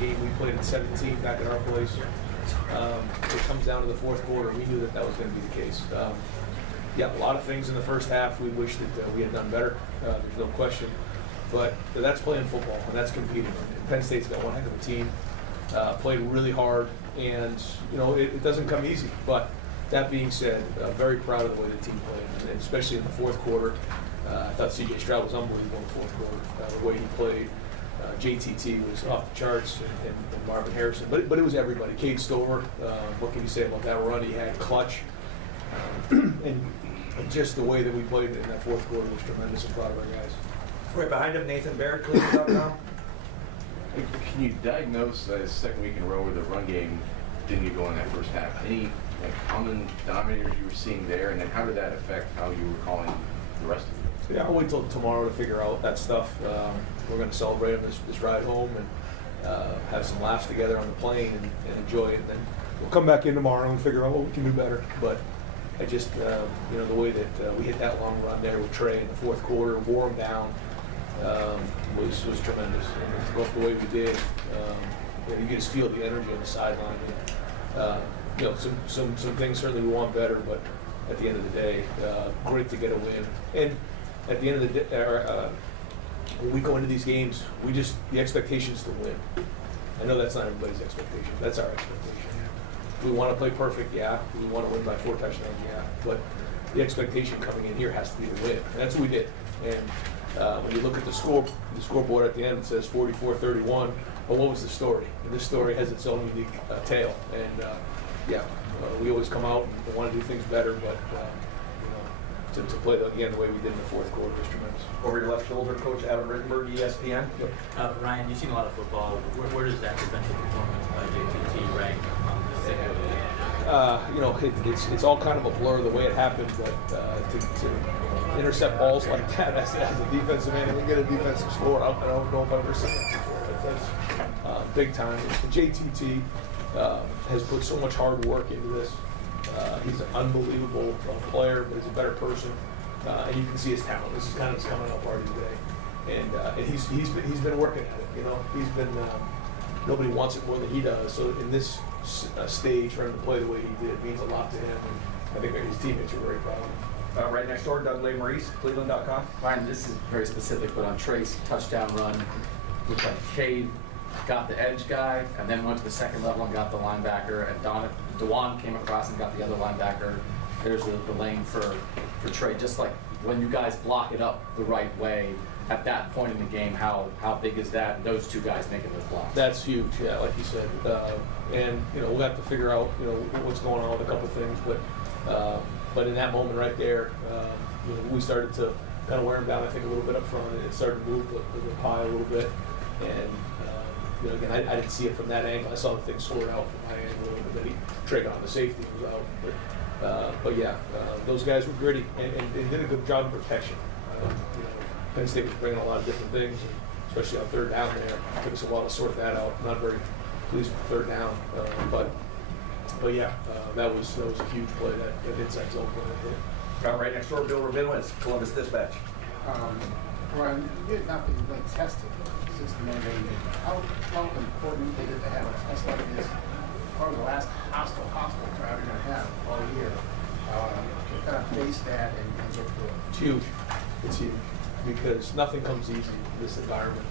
game we played in 17 back at our place. It comes down to the fourth quarter. We knew that that was going to be the case. Yeah, a lot of things in the first half we wish that we had done better. There's no question. But that's playing football, and that's competing. And Penn State's got one heck of a team. Played really hard, and it doesn't come easy. But that being said, very proud of the way the team played, and especially in the fourth quarter. I thought C.J. Stroud was unbelievable in the fourth quarter. The way he played, JTT was off the charts, and Marvin Harrison. But it was everybody. Cade Stover, what can you say about that run he had? Clutch. And just the way that we played in that fourth quarter was tremendous. I'm proud of our guys. Right behind him, Nathan Barrett, Cleveland.com. Can you diagnose the second week in a row where the run game didn't go in that first half? Any common denominators you were seeing there, and then how did that affect how you were calling the rest of it? Yeah, I'll wait till tomorrow to figure out that stuff. We're going to celebrate on this ride home and have some laughs together on the plane and enjoy it. And then we'll come back in tomorrow and figure out what we can do better. But I just, the way that we hit that long run there with Trey in the fourth quarter, wore him down, was tremendous. And to go up the way we did, you could just feel the energy on the sideline. Some things certainly we want better, but at the end of the day, great to get a win. And at the end of the day, when we go into these games, the expectation is to win. I know that's not everybody's expectation. That's our expectation. We want to play perfect, yeah. We want to win by 4 touchdowns, yeah. But the expectation coming in here has to be to win. And that's what we did. And when you look at the scoreboard at the end, it says 44-31. But what was the story? And this story has its own unique tale. And we always come out and want to do things better, but to play again the way we did in the fourth quarter was tremendous. Over your left shoulder, Coach Adam Rittenberg, ESPN. Yep. Ryan, you've seen a lot of football. Where does that defensive performance by JTT rank on the second it's all kind of a blur the way it happened, but to intercept balls like that as a defensive end and we get a defensive score, I don't know if I've ever seen that before. That's big time. And JTT has put so much hard work into this. He's an unbelievable player, but he's a better person, and you can see his talent. This is kind of his coming out party today, and he's been working at it. He's been nobody wants it more than he does. So in this stage, for him to play the way he did means a lot to him, and I think his teammates are very proud of him. Right next door, Doug Maurice, Cleveland.com. Ryan, this is very specific, but on Trey's touchdown run, looked like Cade got the edge guy and then went to the second level and got the linebacker, and Dewan came across and got the other linebacker. There's the lane for Trey. Just like when you guys block it up the right way at that point in the game, how big is that? Those two guys making those blocks. That's huge, yeah, like you said. And we'll have to figure out what's going on with a couple of things, but in that moment right there, we started to kind of wear him down. I think a little bit up front, and it started to move the pie a little bit. And again, I didn't see it from that angle. I saw the thing sort out from my angle a little bit. He triggered on the safety and was out. But those guys were gritty and did a good job of protection. Penn State was bringing a lot of different things, especially on third down there. It took us a while to sort that out. Not very pleased with third down, but that was a huge play, that inside zone play. Right next door, Bill Rabinowitz, Columbus Dispatch. Ryan, you had not been tested since the Notre Dame game. How important is it to have a test like this? Probably the last hostile crowd you're going to have all year. To kind of face that and get through it. It's huge. It's huge because nothing comes easy in this environment.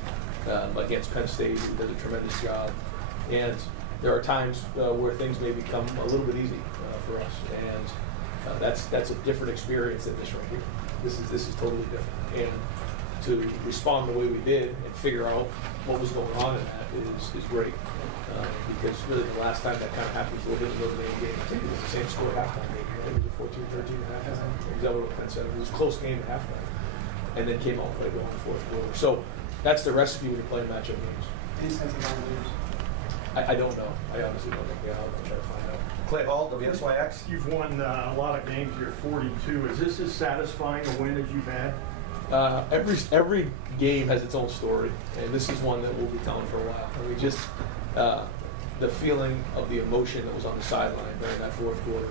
Against Penn State, who does a tremendous job, and there are times where things may become a little bit easy for us, and that's a different experience than this right here. This is totally different, and to respond the way we did and figure out what was going on in that is great. Because really the last time that kind of happened was in the Notre Dame game. I think it was the same score at halftime. I think it was 14-13 at halftime. Is that what Penn said? It was a close game at halftime. And then came out and played well in the fourth quarter. So that's the recipe when you play matchup games. Any sense of how to lose? I don't know. I honestly don't know. I'll try to find out. Clay Hall, WSYX. You've won a lot of games. You're 42. Is this as satisfying a win as you've had? Every game has its own story, and this is one that we'll be telling for a while. And we just the feeling of the emotion that was on the sideline during that fourth quarter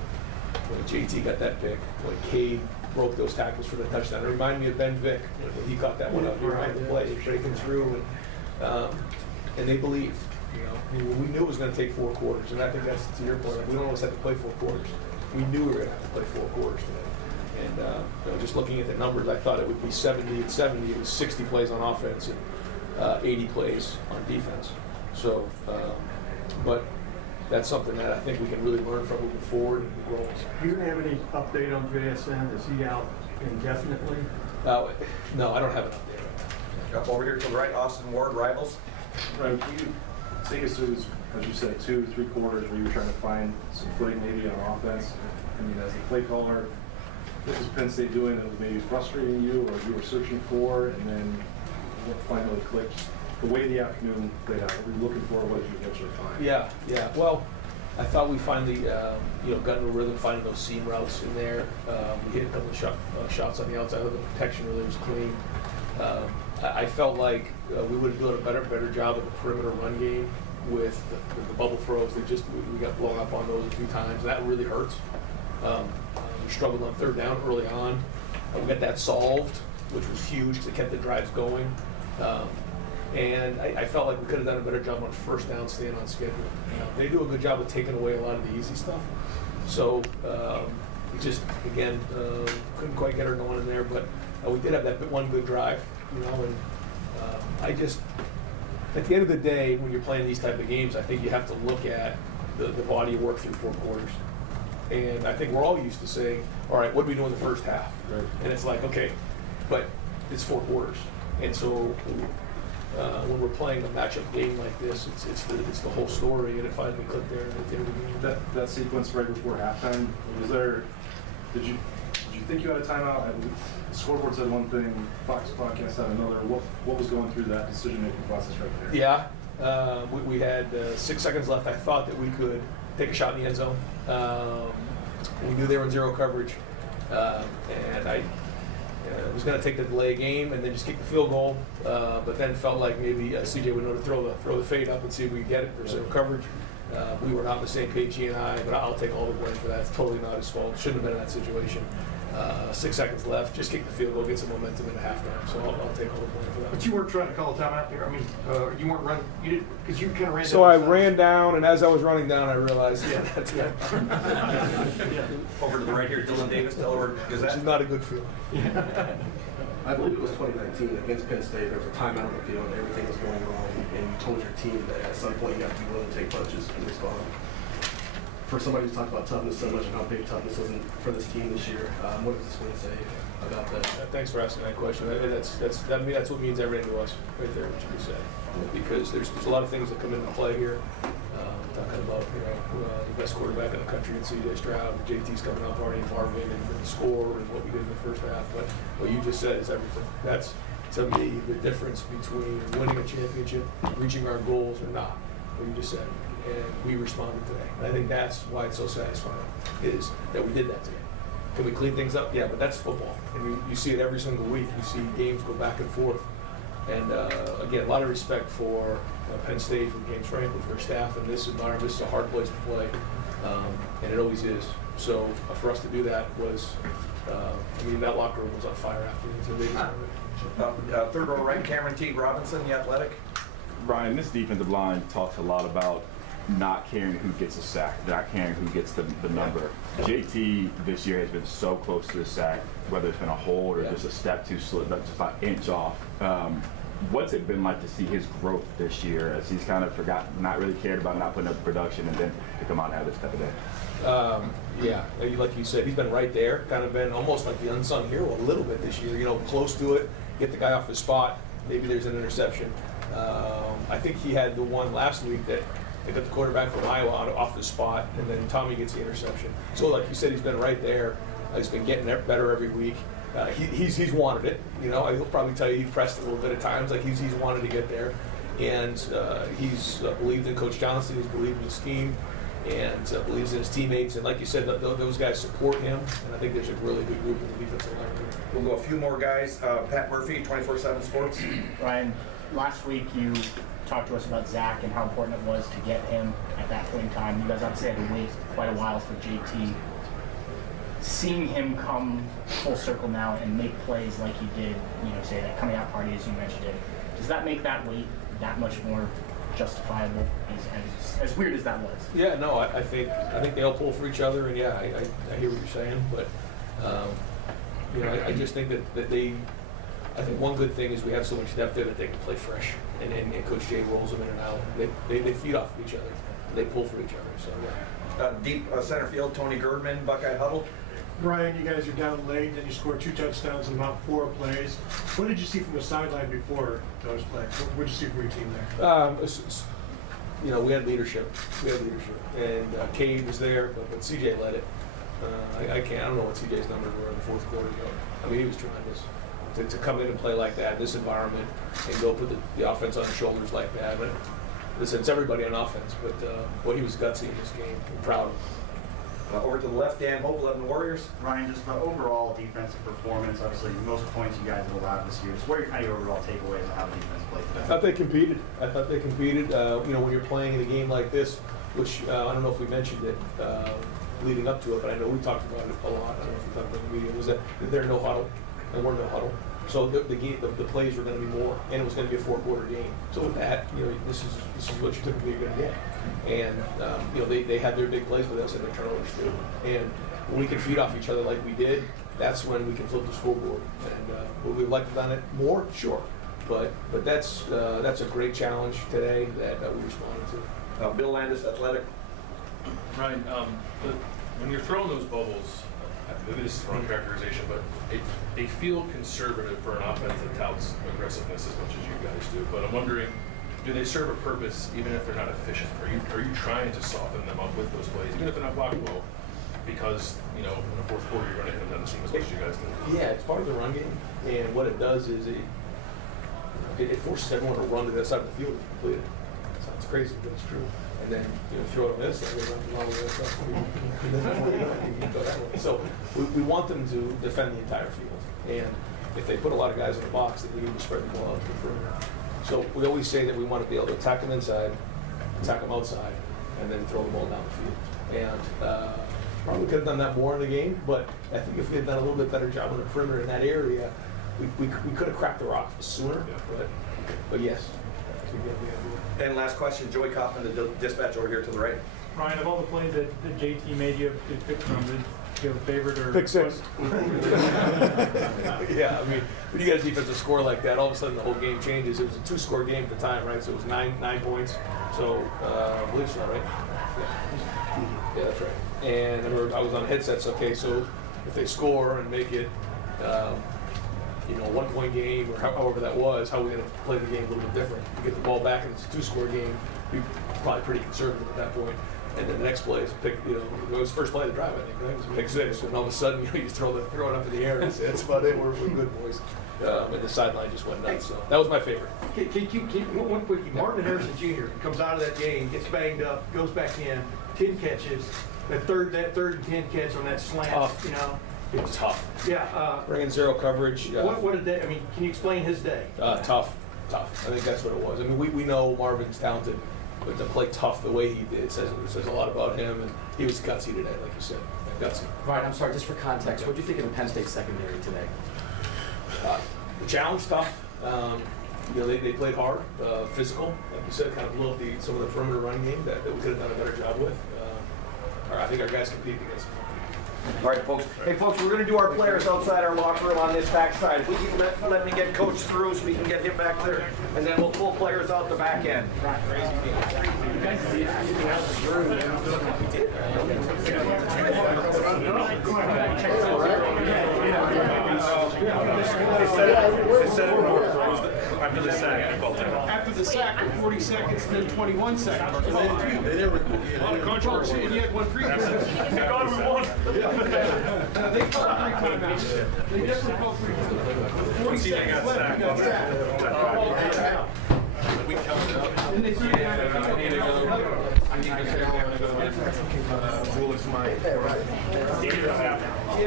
when JT got that pick, when Cade broke those tackles for the touchdown. It reminded me of Ben Vick when he caught that one up behind the play, breaking through, and they believed. You know, I mean, we knew it was going to take 4 quarters, and I think that's to your point. Like, we don't always have to play 4 quarters. We knew we were going to have to play 4 quarters today. And you know, just looking at the numbers, I thought it would be 70 and 70. It was 60 plays on offense and 80 plays on defense. So, but that's something that I think we can really learn from moving forward and roles. Do you have any update on JSN? Is he out indefinitely? No, I don't have an update. Up over here to the right, Austin Ward, Rivals. Right, can you take us through, as you said, 2-3 quarters where you were trying to find some footing maybe on offense? I mean, as a play caller, what was Penn State doing that was maybe frustrating you or you were searching for, and then what finally clicked? The way the afternoon played out, what were you looking for? What did you eventually find? Yeah. Well, I thought we finally, got into a rhythm, finding those seam routes in there. We hit a couple of shots on the outside. The protection really was clean. I felt like we would have done a better job of the perimeter run game with the bubble throws. We got blown up on those a few times. That really hurts. We struggled on 3rd down early on. We got that solved, which was huge because it kept the drives going. And I felt like we could have done a better job on 1st down, staying on schedule. They do a good job of taking away a lot of the easy stuff. So we just, again, couldn't quite get her going in there. But we did have that one good drive, and I just, at the end of the day, when you're playing these type of games, I think you have to look at the body of work through 4 quarters. And I think we're all used to saying, all right, what do we do in the first half? Right. And it's like, okay, but it's 4 quarters. And so when we're playing a matchup game like this, it's the whole story, and it finally clicked there at the end of the game. That sequence right before halftime, did you think you had a timeout? The scoreboard said one thing, Fox podcast had another. What was going through that decision-making process right there? Yeah, we had 6 seconds left. I thought that we could take a shot in the end zone. We knew they were in 0 coverage, and I was going to take the delay game and then just kick the field goal, but then felt like maybe CJ would know to throw the fade up and see if we could get it for 0 coverage. We were not on the same page, he and I, but I'll take all the blame for that. It's totally not his fault. Shouldn't have been in that situation. 6 seconds left. Just kick the field goal, get some momentum into halftime. So I'll take all the blame for that. But you weren't trying to call a timeout there. I mean, you weren't running. You didn't, because you kind of ran. So I ran down, and as I was running down, I realized, yeah, that's it. Over to the right here, Dylan Davis, Delaware Which Gazette. is not a good feeling. I believe it was 2019 against Penn State. There was a timeout on the field, and everything was going wrong, and you told your team that at some point you have to be willing to take punches and respond. For somebody who's talked about toughness so much and how big toughness isn't for this team this year, what does this win say about that? Thanks for asking that question. That's what means everything to us, right there, what you just said. Because there's a lot of things that come into play here. Talking about the best quarterback in the country in C.J. Stroud, JT's coming up already in Marvin, and the score and what we did in the first half. But what you just said is everything. That's, to me, the difference between winning a championship, reaching our goals, or not. What you just said. And we responded today. And I think that's why it's so satisfying, is that we did that today. Can we clean things up? Yeah, but that's football. And you see it every single week. You see games go back and forth. And again, a lot of respect for Penn State, for James Franklin, for their staff, and this environment. This is a hard place to play, and it always is. So for us to do that was, that locker room was on fire after. It's a big moment. 3rd row right, Cameron T. Robinson, The Athletic. Brian, this defensive line talks a lot about not caring who gets a sack, not caring who gets the number. JT this year has been so close to the sack, whether it's been a hold or just a step too slow, just about an inch off. What's it been like to see his growth this year as he's kind of not really cared about not putting up production, and then to come out and have this type of day? Like you said, he's been right there, kind of been almost like the unsung hero a little bit this year, close to it, get the guy off his spot, maybe there's an interception. I think he had the one last week that they got the quarterback from Iowa off the spot, and then Tommy gets the interception. So like you said, he's been right there. He's been getting better every week. He's wanted it. He'll probably tell you he pressed a little bit at times. Like he's wanted to get there, and he's believed in Coach Johnson. He's believed in his scheme, and believes in his teammates. And like you said, those guys support him. And I think there's a really good group in the defensive line. We'll go a few more guys. Pat Murphy, 24/7 Sports. Ryan, last week you talked to us about Zach and how important it was to get him at that point in time. You guys obviously had to wait quite a while for JT. Seeing him come full circle now and make plays like he did, say that coming out party as you mentioned it, does that make that wait that much more justifiable, as weird as that was. Yeah, no, I think they all pull for each other, and yeah, I hear what you're saying, but you know, I just think that they. I think one good thing is we have so much depth there that they can play fresh, and Coach Jay rolls them in and out. They feed off of each other, they pull for each other. So yeah. Deep center field, Tony Girdman, Buckeye Huddle. Brian, you guys are down late, then you scored 2 touchdowns in about 4 plays. What did you see from the sideline before those plays? What did you see from your team there? You know, we had leadership, and Cade was there, but CJ led it. I don't know what CJ's numbers were in the fourth quarter, but I mean, he was tremendous. To come in and play like that in this environment and go put the offense on his shoulders like that. But listen, it's everybody on offense, but boy, he was gutsy in this game. I'm proud of him. Over to the left, Dan Hope, 11 Warriors. Ryan, just the overall defensive performance, obviously most points you guys have allowed this year. So what are your kind of overall takeaways on how the defense played today? I thought they competed. You know, when you're playing in a game like this, which I don't know if we mentioned it leading up to it, but I know we talked about it a lot. I don't know if we talked about the media. Was that they're no huddle and we're no huddle. So the plays were going to be more, and it was going to be a 4-quarter game. So with that, you know, this is what you typically are going to get. And you know, they had their big plays with us and their turnovers too. And when we can feed off each other like we did, that's when we can flip the scoreboard. And would we have liked to have done it more? Sure. But that's a great challenge today that we responded to. Bill Landis, Athletic. Ryan, when you're throwing those bubbles, maybe this is the wrong characterization, but they feel conservative for an offense that touts aggressiveness as much as you guys do. But I'm wondering, do they serve a purpose even if they're not efficient? Are you trying to soften them up with those plays, even if they're not blocked well? Because, you know, in the fourth quarter you're going to hit them down the seam as much as you guys do. Yeah, it's part of the run game, and what it does is it forces everyone to run to the side of the field to complete it. Sounds crazy, but it's true. And then, you know, throw it on this, and they run along with this stuff. And then you go that way. So we want them to defend the entire field. And if they put a lot of guys in the box, then we need to spread the ball out to the perimeter. So we always say that we want to be able to attack them inside, attack them outside, and then throw the ball down the field. And probably could have done that more in the game, but I think if we had done a little bit better job on the perimeter in that area, we could have cracked the rock sooner. But yes. And last question, Joey Kaufman, the dispatch over here to the right. Ryan, of all the plays that JT made you pick from, did you have a favorite or? Pick 6. Yeah, I mean, when you get a defensive score like that, all of a sudden the whole game changes. It was a 2-score game at the time, right? So it was 9 points. So I believe so, right? Yeah, that's right. And I remember I was on headsets. Okay, so if they score and make it, you know, a 1-point game or however that was, how are we going to play the game a little bit different? You get the ball back and it's a 2-score game. We're probably pretty conservative at that point. And then the next play is pick, you know, it was first play of the drive, I think, right? It was a pick 6, and all of a sudden, you know, you just throw it up in the air, and that's about it. We're good, boys. And the sideline just went nuts. So that was my favorite. Keep one quickie. Martin Harrison Jr. comes out of that game, gets banged up, goes back in, 10 catches. That third and 10 catch on that slant, Tough. you know. It was tough. Yeah. Bringing 0 coverage. What a day. I mean, can you explain his day? Tough. I think that's what it was. I mean, we know Marvin's talented, but to play tough the way he did says a lot about him, and he was gutsy today, like you said. Gutsy. Right, I'm sorry, just for context, what do you think of the Penn State secondary today? The challenge tough. You know, they played hard, physical, like you said, kind of blew up some of the perimeter run game that we could have done a better job with. I think our guys competed against them. All right, folks. Hey, folks, we're going to do our players outside our locker room on this back side. If we can let me get Coach through so we can get him back there, and then we'll pull players out the back end. After the sack, with 40 seconds, and then 21 seconds. And then they never. A lot of controversy, and you had one previous. Thank God we won. They called 3 timeouts. They definitely called 3 timeouts. 40 seconds left. You got sacked. We counted up. And they threw it down. I need to go. Rule is mine. Yeah,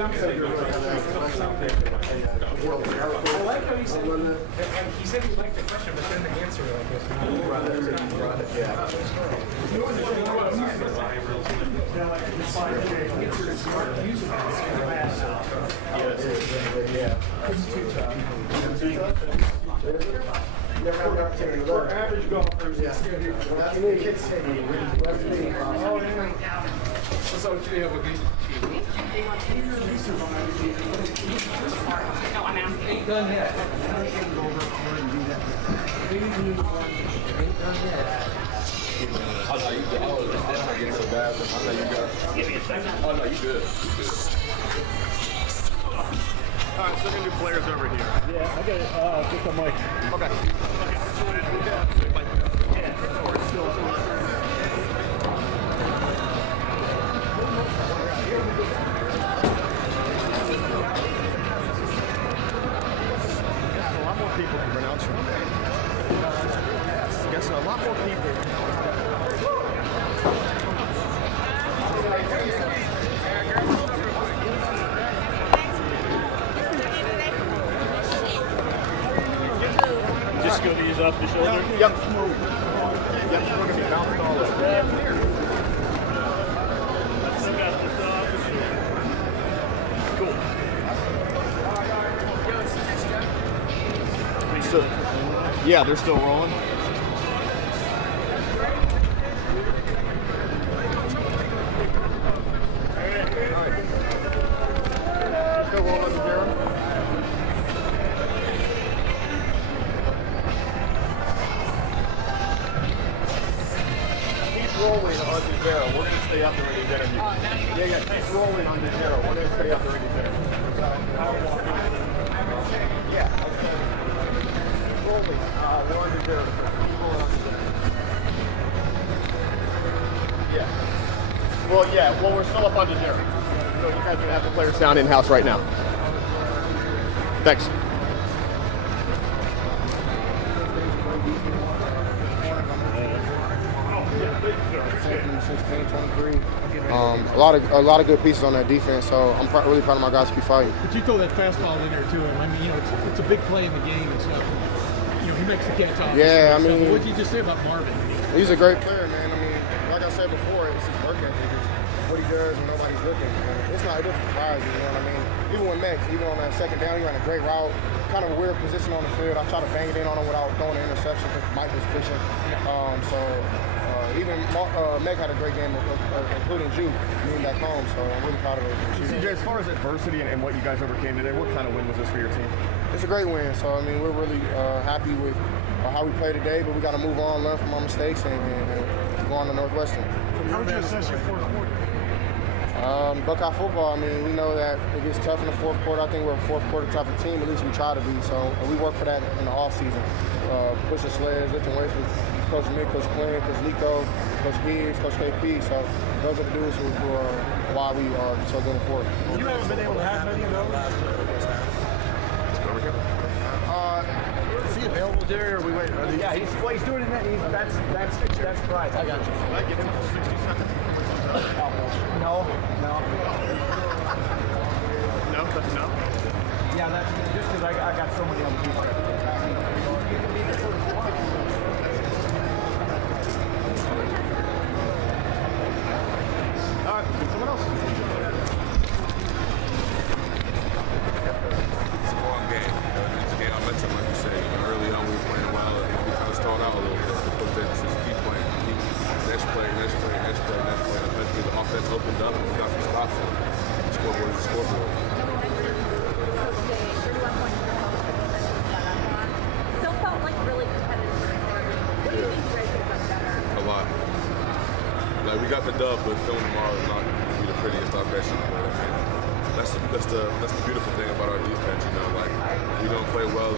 I'm sorry. I like how he said he liked the question, but then the answer, For average golfers, it's good. That's me. That's me. What's up, Jay? Have a good Ain't done yet. Oh, no, you good. I was getting so bad. I know you good. Give me a second. Oh, no, you good. All right, so we're gonna do players over here. Yeah, I got it. Just a mic. Okay. A lot more people can pronounce your name. Guessing a lot more people. Just go ease off the shoulder. Yep. Yep, we're gonna be bouncing all over. Cool. Yeah, they're still rolling. Still rolling, Darren. Rolling on the zero. We're going to stay up during these interviews. Yeah, keep rolling on the zero. We're going to stay up during these interviews. Yeah. Rolling. We're on the zero. Keep rolling on the zero. Yeah. Well, yeah. Well, we're still up on the zero. So you guys are going to have the players down in-house right now. Thanks. A lot of good pieces on that defense, so I'm really proud of my guys to be fighting. But you throw that fastball in there to him. I mean, it's a big play in the game and stuff. He makes the catch off. Yeah, I mean, what did you just say about Marvin? He's a great player, man. I mean, like I said before, it's his work ethic. It's what he does when nobody's looking. It doesn't surprise you, know what I mean? Even when Max, even on that second down, he ran a great route. Kind of a weird position on the field. I tried to bang it in on him without throwing an interception because Mike was fishing. Even Meg had a great game, including Jude, being back home, so I'm really proud of it. CJ, as far as adversity and what you guys overcame today, what kind of win was this for your team? It's a great win, so I mean, we're really happy with how we played today, but we got to move on, learn from our mistakes, and go on to Northwestern. How would you assess your fourth quarter? Buckeye football, I mean, we know that it gets tough in the fourth quarter. I think we're a fourth quarter type of team, at least we try to be, so we work for that in the off season. Pushing sleds, lifting weights with Coach Mick, Coach Quinn, Coach Nico, Coach Biggs, Coach KP, so those are the dudes who are why we are so good in fourth. You haven't been able to have many of those? Is he available, Jerry, or we wait? Yeah, he's doing it. That's right. I got you. Can I get him 60 seconds? No. No, that's no? Yeah, that's just because I got so many other people. All right, someone else. It's a long game. It's a game I mentioned, like you said. Early on we were playing well, and we kind of stalled out a little bit. The coach just keep playing, keep next play. Eventually the offense opened up and we got some stops and the scoreboard is the scoreboard. Still felt like really competitive. What do you think you guys could have done better? A lot. Like we got the dub, but film tomorrow is not going to be the prettiest our best. That's the beautiful thing about our defense. You know, like we don't play well.